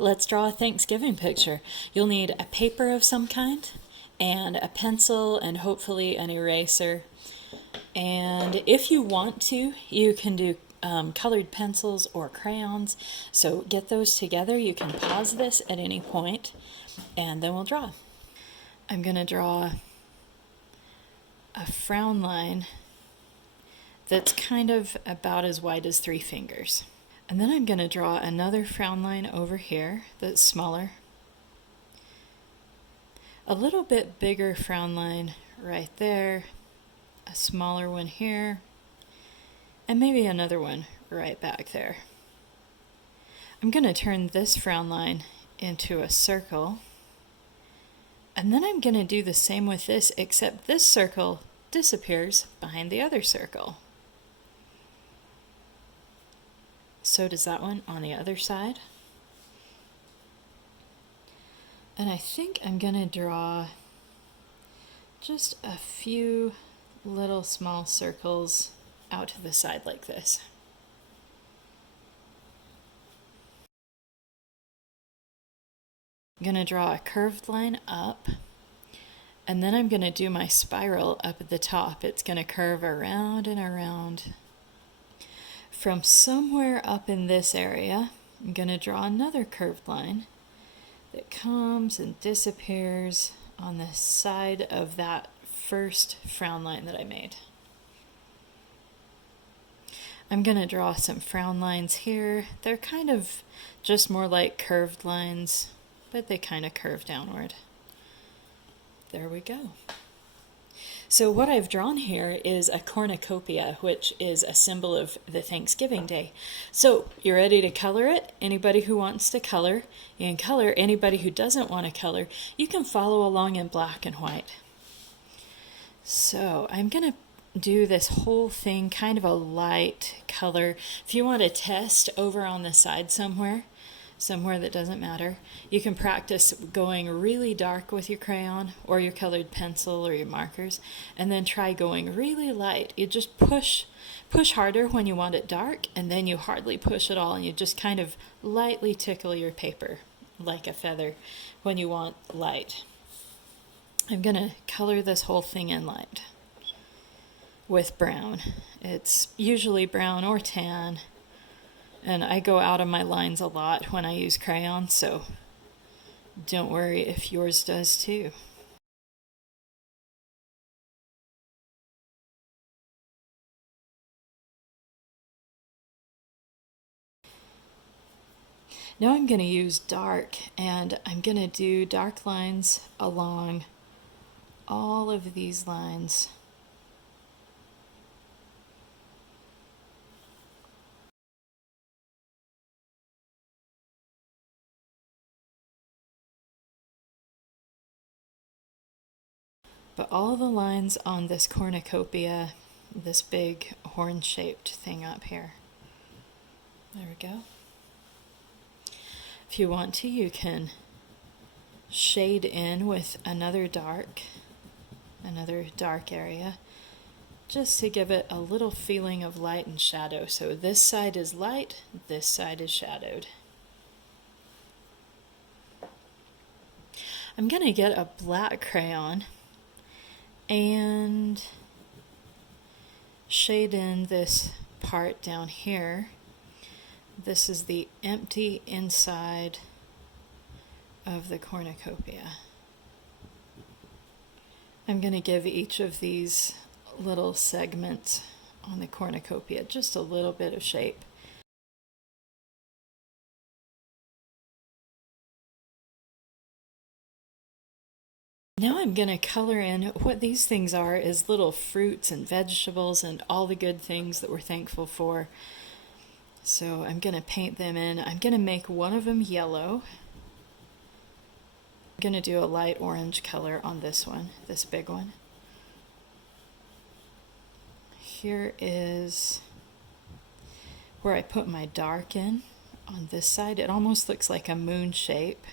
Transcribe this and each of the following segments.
Let's draw a Thanksgiving picture. You'll need a paper of some kind and a pencil and hopefully an eraser. And if you want to, you can do colored pencils or crayons. So get those together. You can pause this at any point and then we'll draw. I'm going to draw a frown line that's kind of about as wide as 3 fingers. And then I'm going to draw another frown line over here that's smaller. A little bit bigger frown line right there, a smaller one here, and maybe another one right back there. I'm going to turn this frown line into a circle, and then I'm going to do the same with this, except this circle disappears behind the other circle. So does that one on the other side. And I think I'm going to draw just a few little small circles out to the side like this. I'm going to draw a curved line up, and then I'm going to do my spiral up at the top. It's going to curve around and around. From somewhere up in this area, I'm going to draw another curved line that comes and disappears on the side of that first frown line that I made. I'm going to draw some frown lines here. They're kind of just more like curved lines, but they kind of curve downward. There we go. So what I've drawn here is a cornucopia, which is a symbol of the Thanksgiving Day. So you're ready to color it? Anybody who wants to color, you can color. Anybody who doesn't want to color, you can follow along in black and white. So I'm going to do this whole thing kind of a light color. If you want to test over on the side somewhere that doesn't matter, you can practice going really dark with your crayon or your colored pencil or your markers, and then try going really light. You just push harder when you want it dark, and then you hardly push at all, and you just kind of lightly tickle your paper like a feather when you want light. I'm going to color this whole thing in light with brown. It's usually brown or tan. And I go out of my lines a lot when I use crayons, so don't worry if yours does too. Now I'm going to use dark, and I'm going to do dark lines along all of these lines. But all the lines on this cornucopia, this big horn-shaped thing up here. There we go. If you want to, you can shade in with another dark area, just to give it a little feeling of light and shadow. So this side is light, this side is shadowed. I'm going to get a black crayon and shade in this part down here. This is the empty inside of the cornucopia. I'm going to give each of these little segments on the cornucopia just a little bit of shape. Now I'm going to color in. What these things are is little fruits and vegetables and all the good things that we're thankful for. So I'm going to paint them in. I'm going to make one of them yellow. I'm going to do a light orange color on this one, this big one. Here is where I put my dark in on this side. It almost looks like a moon shape,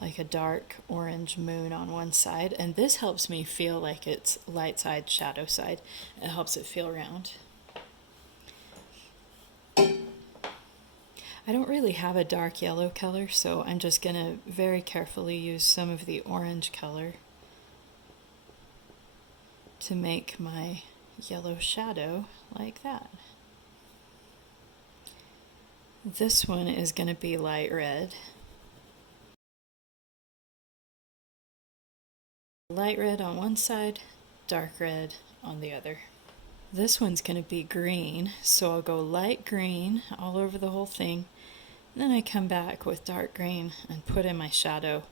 like a dark orange moon on one side, and this helps me feel like it's light side, shadow side. It helps it feel round. I don't really have a dark yellow color, so I'm just going to very carefully use some of the orange color to make my yellow shadow like that. This one is going to be light red. Light red on one side, dark red on the other. This one's going to be green, so I'll go light green all over the whole thing. Then I come back with dark green and put in my shadow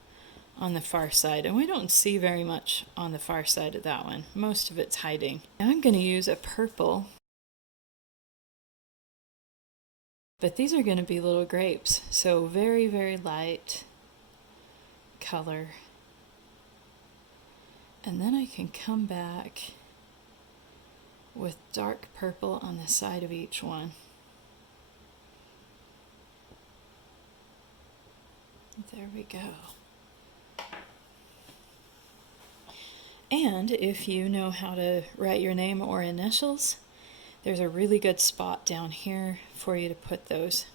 on the far side. And we don't see very much on the far side of that one. Most of it's hiding. Now I'm going to use a purple. But these are going to be little grapes, so very, very light color. And then I can come back with dark purple on the side of each one. There we go. And if you know how to write your name or initials, there's a really good spot down here for you to put those.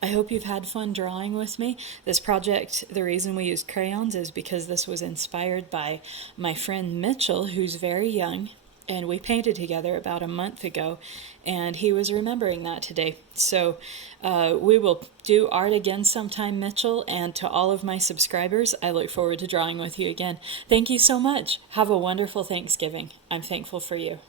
I hope you've had fun drawing with me. This project, the reason we used crayons is because this was inspired by my friend Mitchell, who's very young, and we painted together about a month ago, and he was remembering that today. So we will do art again sometime, Mitchell, and to all of my subscribers, I look forward to drawing with you again. Thank you so much. Have a wonderful Thanksgiving. I'm thankful for you.